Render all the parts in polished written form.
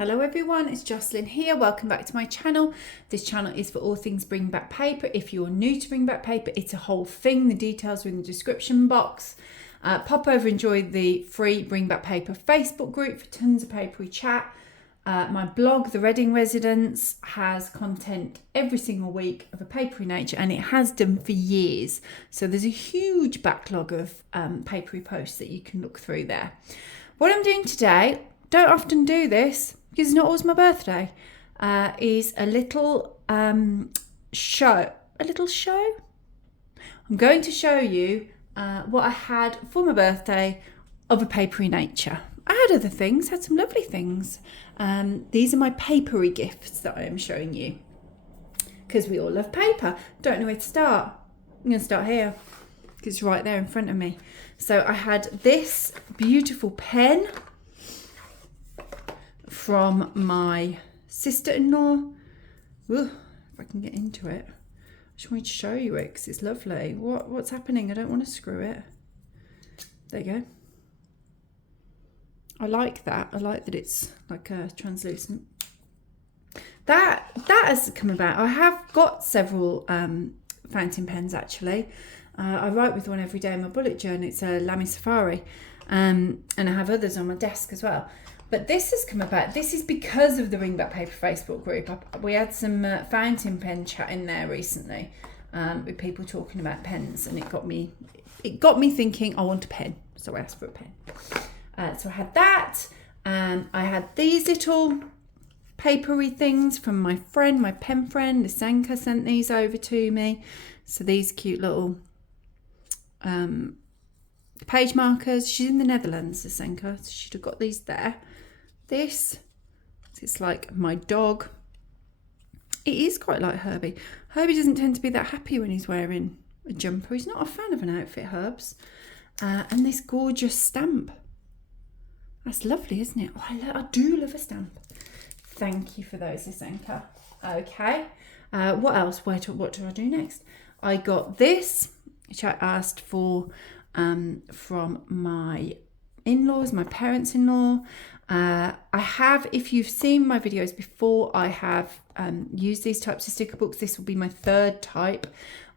Hello everyone, it's Jocelyn here. Welcome back to my channel. This channel is for all things Bring Back Paper. If you're new to Bring Back Paper, it's a whole thing. The details are in the description box. Pop over and join the free Bring Back Paper Facebook group for tons of papery chat. My blog, The Reading Residence, has content every single week of a papery nature, and it has done for years. So there's a huge backlog of papery posts that you can look through there. What I'm doing today, don't often do this because it's not always my birthday, is a little show. I'm going to show you what I had for my birthday of a papery nature. I had other things, had some lovely things. These are my papery gifts that I am showing you because we all love paper. Don't know where to start. I'm going to start here because it's right there in front of me. So I had this beautiful pen from my sister-in-law. If I can get into it. I just wanted to show you it because it's lovely. What's happening? I don't want to screw it. There you go. I like that. I like that it's like a translucent. That has come about. I have got several fountain pens actually. I write with one every day in my bullet journal. It's a Lamy Safari, and I have others on my desk as well. But this has come about. This is because of the Bring Back Paper Facebook group. We had some fountain pen chat in there recently with people talking about pens, and it got me thinking I want a pen. So I asked for a pen. So I had that, and I had these little papery things from my friend, my pen friend, Lisanka sent these over to me. So these cute little page markers. She's in the Netherlands, Lisanka, so she'd have got these there. This, it's like my dog. It is quite like Herbie. Herbie doesn't tend to be that happy when he's wearing a jumper. He's not a fan of an outfit, Herbs. And this gorgeous stamp. That's lovely, isn't it? Oh, I do love a stamp. Thank you for those, Lisanka. Okay. What else? What do I do next? I got this, which I asked for from my in-laws, my parents-in-law. I have, if you've seen my videos before, I have used these types of sticker books. This will be my third type.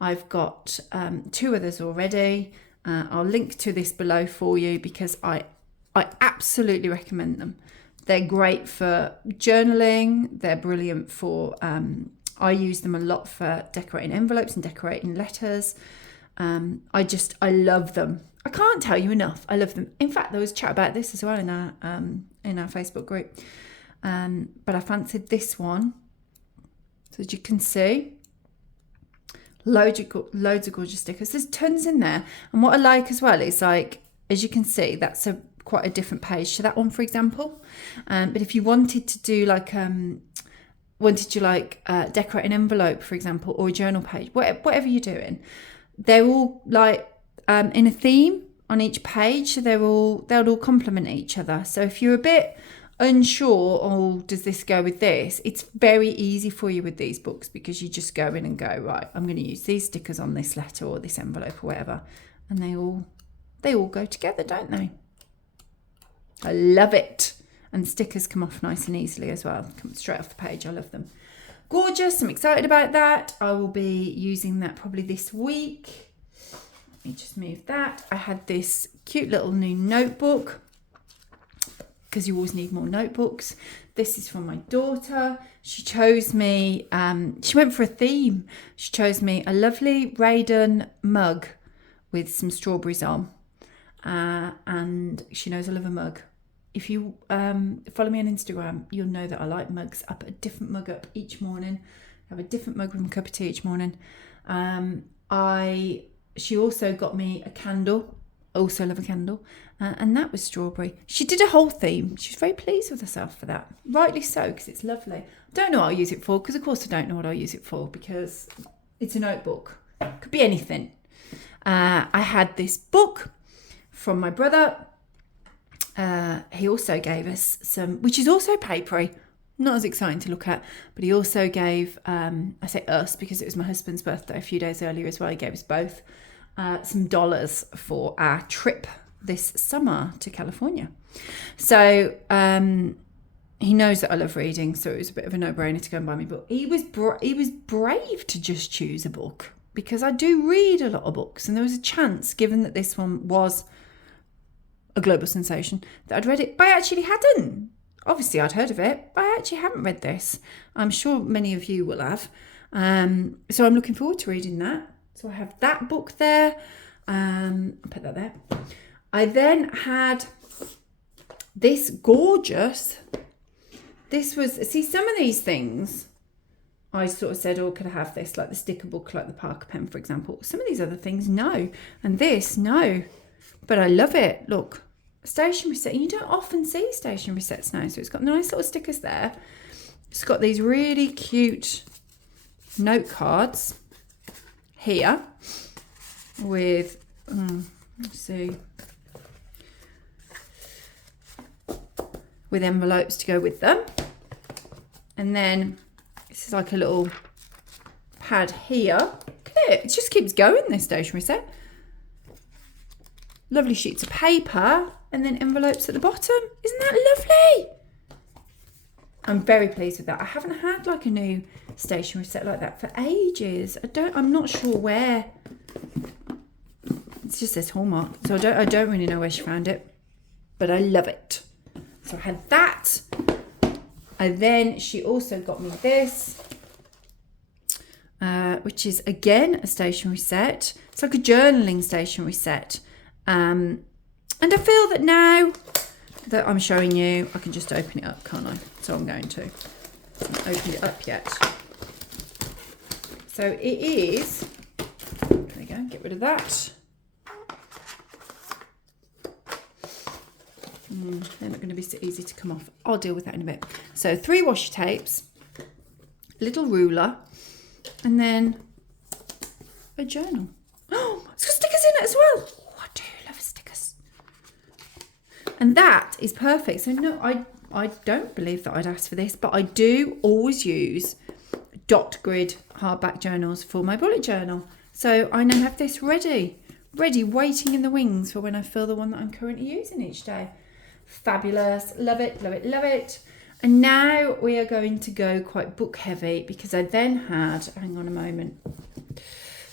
I've got 2 others already. I'll link to this below for you because I absolutely recommend them. They're great for journaling. They're brilliant for, I use them a lot for decorating envelopes and decorating letters. I love them. I can't tell you enough. I love them. In fact, there was chat about this as well in our Facebook group. But I fancied this one. So as you can see, loads of gorgeous stickers. There's tons in there. And what I like as well is, like, as you can see, that's quite a different page to that one, for example. But if you wanted to do like decorate an envelope, for example, or a journal page, whatever you're doing, they're all like in a theme on each page, so they'll all complement each other. So if you're a bit unsure, oh, does this go with this? It's very easy for you with these books because you just go in and go, right, I'm going to use these stickers on this letter or this envelope or whatever, and they all go together, don't they? I love it. And stickers come off nice and easily as well. Come straight off the page. I love them. Gorgeous. I'm excited about that. I will be using that probably this week. Let me just move that. I had this cute little new notebook because you always need more notebooks. This is from my daughter. She chose me, she went for a theme. She chose me a lovely Raiden mug with some strawberries on. And she knows I love a mug. If you follow me on Instagram, you'll know that I like mugs. I put a different mug up each morning. I have a different mug with a cup of tea each morning. She also got me a candle. I also love a candle. And that was strawberry. She did a whole theme. She was very pleased with herself for that. Rightly so, because it's lovely. I don't know what I'll use it for, because of course I don't know what I'll use it for, because it's a notebook. Could be anything. I had this book from my brother. He also gave us some, which is also papery, not as exciting to look at, but he also gave, I say us because it was my husband's birthday a few days earlier as well. He gave us both some dollars for our trip this summer to California. So he knows that I love reading, so it was a bit of a no-brainer to go and buy me a book. He was brave to just choose a book, because I do read a lot of books, and there was a chance, given that this one was a global sensation, that I'd read it, but I actually hadn't. Obviously, I'd heard of it, but I actually haven't read this. I'm sure many of you will have. So I'm looking forward to reading that. So I have that book there. I'll put that there. I then had this gorgeous... This was... See, some of these things, I sort of said, oh, could I have this? Like the sticker book, like the Parker pen, for example. Some of these other things, no. And this, no. But I love it. Look, stationery set. You don't often see stationery sets now. So it's got nice little stickers there. It's got these really cute note cards here with, let's see, with envelopes to go with them. And then this is like a little pad here. Look at it. It just keeps going, this stationery set. Lovely sheets of paper and then envelopes at the bottom. Isn't that lovely? I'm very pleased with that. I haven't had like a new stationery set like that for ages. I'm not sure where. It's just this Hallmark. So I don't really know where she found it, but I love it. So I had that. And then she also got me this, which is again a stationery set. It's like a journaling stationery set. And I feel that now that I'm showing you, I can just open it up, can't I? So I'm going to. I haven't opened it up yet. So it is, there we go, get rid of that. They're not going to be so easy to come off. I'll deal with that in a bit. So 3 washi tapes, a little ruler, and then a journal. Oh, it's got stickers in it as well. Oh, I do love stickers. And that is perfect. So no, I don't believe that I'd ask for this, but I do always use dot grid hardback journals for my bullet journal. So I now have this ready, waiting in the wings for when I fill the one that I'm currently using each day. Fabulous. Love it, love it, love it. And now we are going to go quite book heavy, because I then had, hang on a moment,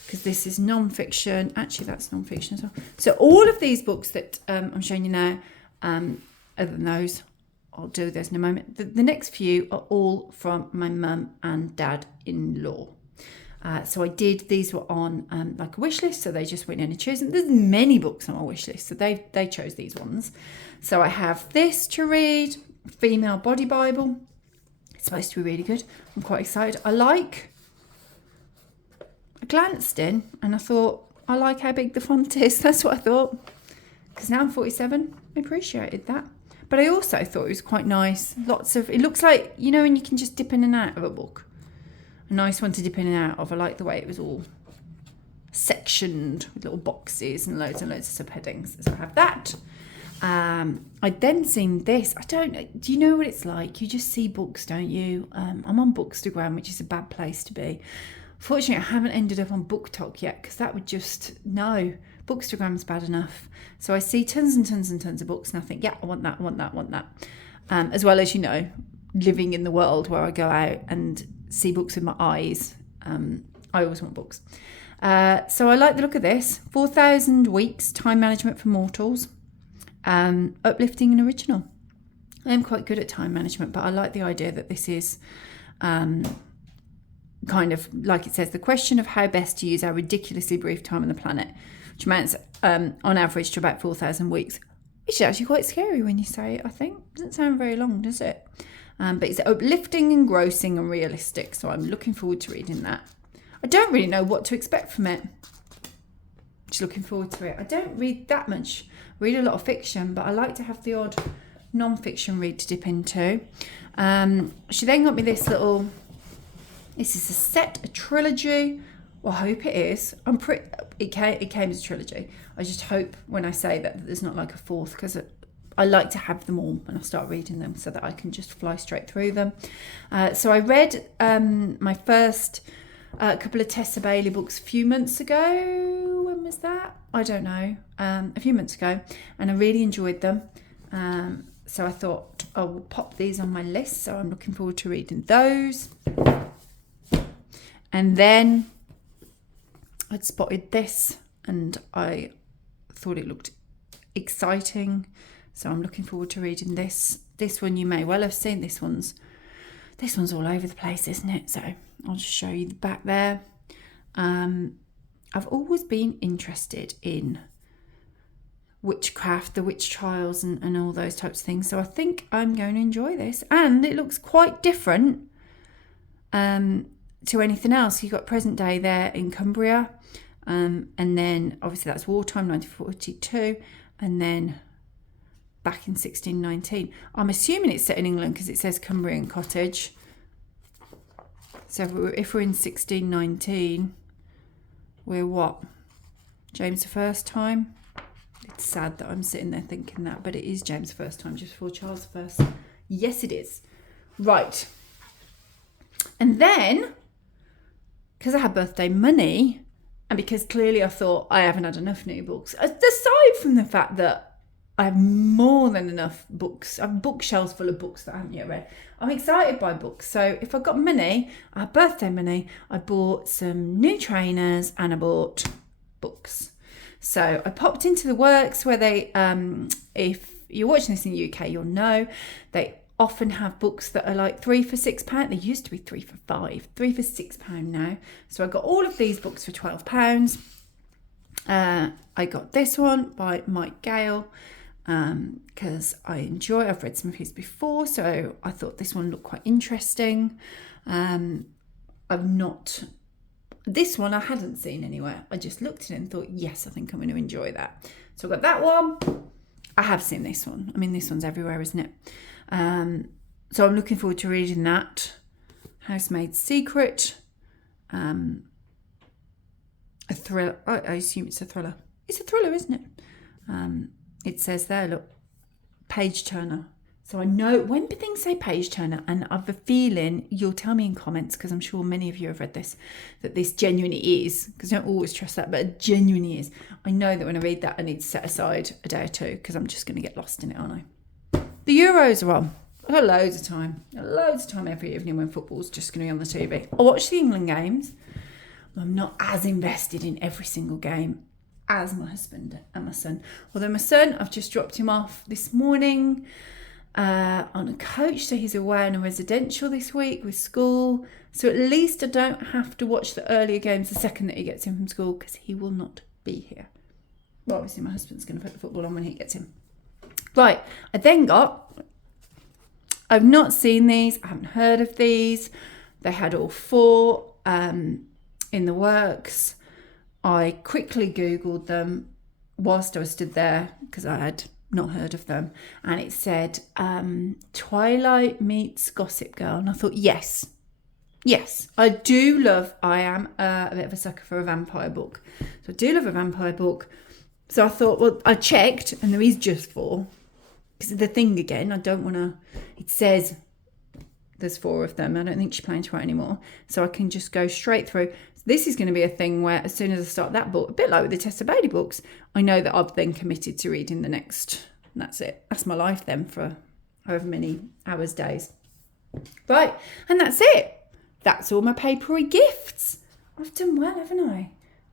because this is non-fiction. Actually, that's non-fiction as well. So all of these books that I'm showing you now, other than those, I'll do this in a moment. The next few are all from my mum and dad-in-law. So I did, these were on like a wish list, so they just went in and chose them. There's many books on my wish list, so they chose these ones. So I have this to read, Female Body Bible. It's supposed to be really good. I'm quite excited. I glanced in and I thought, I like how big the font is. That's what I thought. Because now I'm 47, I appreciated that. But I also thought it was quite nice. It looks like, you know, when you can just dip in and out of a book. A nice one to dip in and out of. I like the way it was all sectioned with little boxes and loads of subheadings. So I have that. I'd then seen this. Do you know what it's like? You just see books, don't you? I'm on Bookstagram, which is a bad place to be. Fortunately, I haven't ended up on BookTok yet, because that would just, no. Bookstagram's bad enough. So I see tons and tons and tons of books and I think, yeah, I want that, I want that, I want that. As well as, you know, living in the world where I go out and see books with my eyes. I always want books. So I like the look of this. 4,000 Weeks, Time Management for Mortals. Uplifting and original. I am quite good at time management, but I like the idea that this is kind of, like it says, the question of how best to use our ridiculously brief time on the planet, which amounts on average to about 4,000 weeks, which is actually quite scary when you say it, I think. Doesn't sound very long, does it? But it's uplifting, engrossing and realistic, so I'm looking forward to reading that. I don't really know what to expect from it. Just looking forward to it. I don't read that much. I read a lot of fiction, but I like to have the odd non-fiction read to dip into. She then got me this little, this is a set, a trilogy. Well, I hope it is. It came as a trilogy. I just hope when I say that there's not like a fourth, because I like to have them all when I start reading them so that I can just fly straight through them. So I read my first couple of Tessa Bailey books a few months ago. When was that? I don't know. A few months ago. And I really enjoyed them. So I thought I will pop these on my list. So I'm looking forward to reading those. And then I'd spotted this and I thought it looked exciting. So I'm looking forward to reading this. This one you may well have seen. This one's all over the place, isn't it? So I'll just show you the back there. I've always been interested in witchcraft, the witch trials and all those types of things. So I think I'm going to enjoy this. And it looks quite different to anything else. You've got present day there in Cumbria. And then obviously that's wartime, 1942. And then back in 1619. I'm assuming it's set in England because it says Cumbrian Cottage. So if we're in 1619, we're what? James I's time? It's sad that I'm sitting there thinking that, but it is James I's time, just before Charles I. Yes, it is. Right. And then, because I had birthday money, and because clearly I thought I haven't had enough new books, aside from the fact that I have more than enough books. I have bookshelves full of books that I haven't yet read. I'm excited by books. So if I got money, I had birthday money, I bought some new trainers and I bought books. So I popped into the Works where they, if you're watching this in the UK, you'll know, they often have books that are like £3 for £6. They used to be £3 for £5, £3 for £6 now. So I got all of these books for £12. I got this one by Mike Gale. Because I've read some of his before, so I thought this one looked quite interesting. This one I hadn't seen anywhere. I just looked at it and thought, yes, I think I'm going to enjoy that. So I got that one. I have seen this one. I mean, this one's everywhere, isn't it? So I'm looking forward to reading that. Housemaid's Secret. A thriller. I assume it's a thriller. It's a thriller, isn't it? It says there, look, page turner. So I know when things say page turner, and I have a feeling you'll tell me in comments, because I'm sure many of you have read this, that this genuinely is, because I don't always trust that, but it genuinely is. I know that when I read that, I need to set aside a day or two, because I'm just going to get lost in it, aren't I? The Euros are on. I've got loads of time. Every evening when football's just going to be on the TV. I watch the England games. I'm not as invested in every single game as my husband and my son. Although my son, I've just dropped him off this morning on a coach, so he's away on a residential this week with school. So at least I don't have to watch the earlier games the second that he gets in from school, because he will not be here. Well, obviously my husband's going to put the football on when he gets in. Right, I've not seen these, I haven't heard of these. They had all four in the Works. I quickly Googled them whilst I was stood there, because I had not heard of them. And it said Twilight meets Gossip Girl. And I thought, yes, I do love, I am a bit of a sucker for a vampire book. So I do love a vampire book. So I thought, well, I checked and there is just four. Because the thing again, I don't want to, it says there's four of them. I don't think she's planning to write anymore. So I can just go straight through. This is going to be a thing where as soon as I start that book, a bit like with the Tessa Bailey books, I know that I've then committed to reading the next. And that's it. That's my life then for however many hours, days. Right. And that's it. That's all my papery gifts. I've done well, haven't I?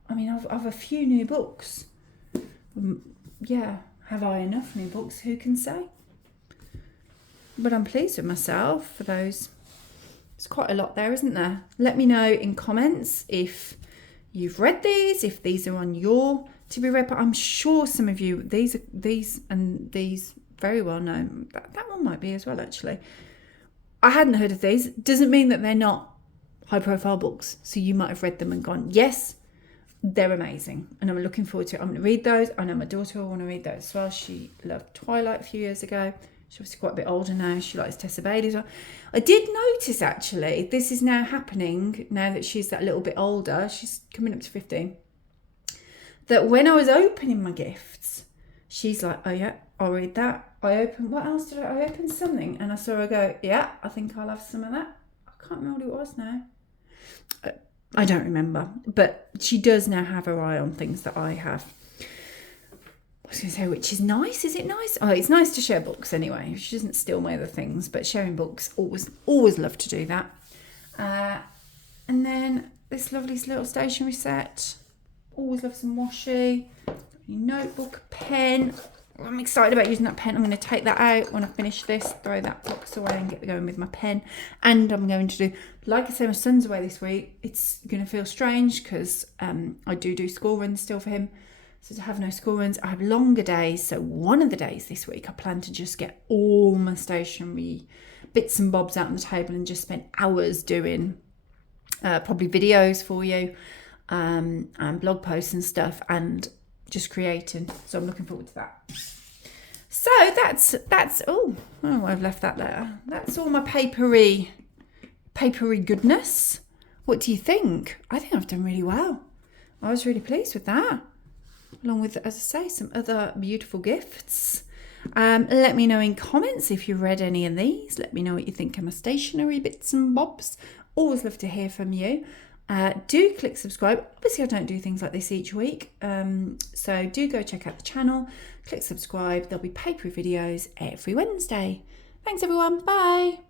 I mean, I've a few new books. Yeah. Have I enough new books? Who can say? But I'm pleased with myself for those. There's quite a lot there, isn't there? Let me know in comments if you've read these, if these are on your to be read. But I'm sure some of you, these very well known. That one might be as well, actually. I hadn't heard of these. Doesn't mean that they're not high profile books. So you might have read them and gone, yes, they're amazing. And I'm looking forward to it. I'm going to read those. I know my daughter will want to read those as well. She loved Twilight a few years ago. She's obviously quite a bit older now. She likes Tessa Bailey as well. I did notice, actually, this is now happening, now that she's that little bit older. She's coming up to 15. That when I was opening my gifts, she's like, oh, yeah, I'll read that. What else did I opened something. And I saw her go, yeah, I think I'll have some of that. I can't remember what it was now. I don't remember. But she does now have her eye on things that I have. I was going to say, which is nice. Is it nice? Oh, it's nice to share books anyway. She doesn't steal my other things, but sharing books, always love to do that. And then this lovely little stationery set. Always love some washi. Notebook, pen. I'm excited about using that pen. I'm going to take that out when I finish this, throw that box away and get going with my pen. And I'm going to do, like I said, my son's away this week. It's going to feel strange because I do school runs still for him. So to have no school runs, I have longer days. So one of the days this week, I plan to just get all my stationery bits and bobs out on the table and just spend hours doing probably videos for you and blog posts and stuff and just creating. So I'm looking forward to that. So that's I've left that there. That's all my papery goodness. What do you think? I think I've done really well. I was really pleased with that. Along with, as I say, some other beautiful gifts. Let me know in comments if you read any of these. Let me know what you think of my stationery bits and bobs. Always love to hear from you. Do click subscribe. Obviously, I don't do things like this each week. So do go check out the channel. Click subscribe. There'll be papery videos every Wednesday. Thanks, everyone. Bye.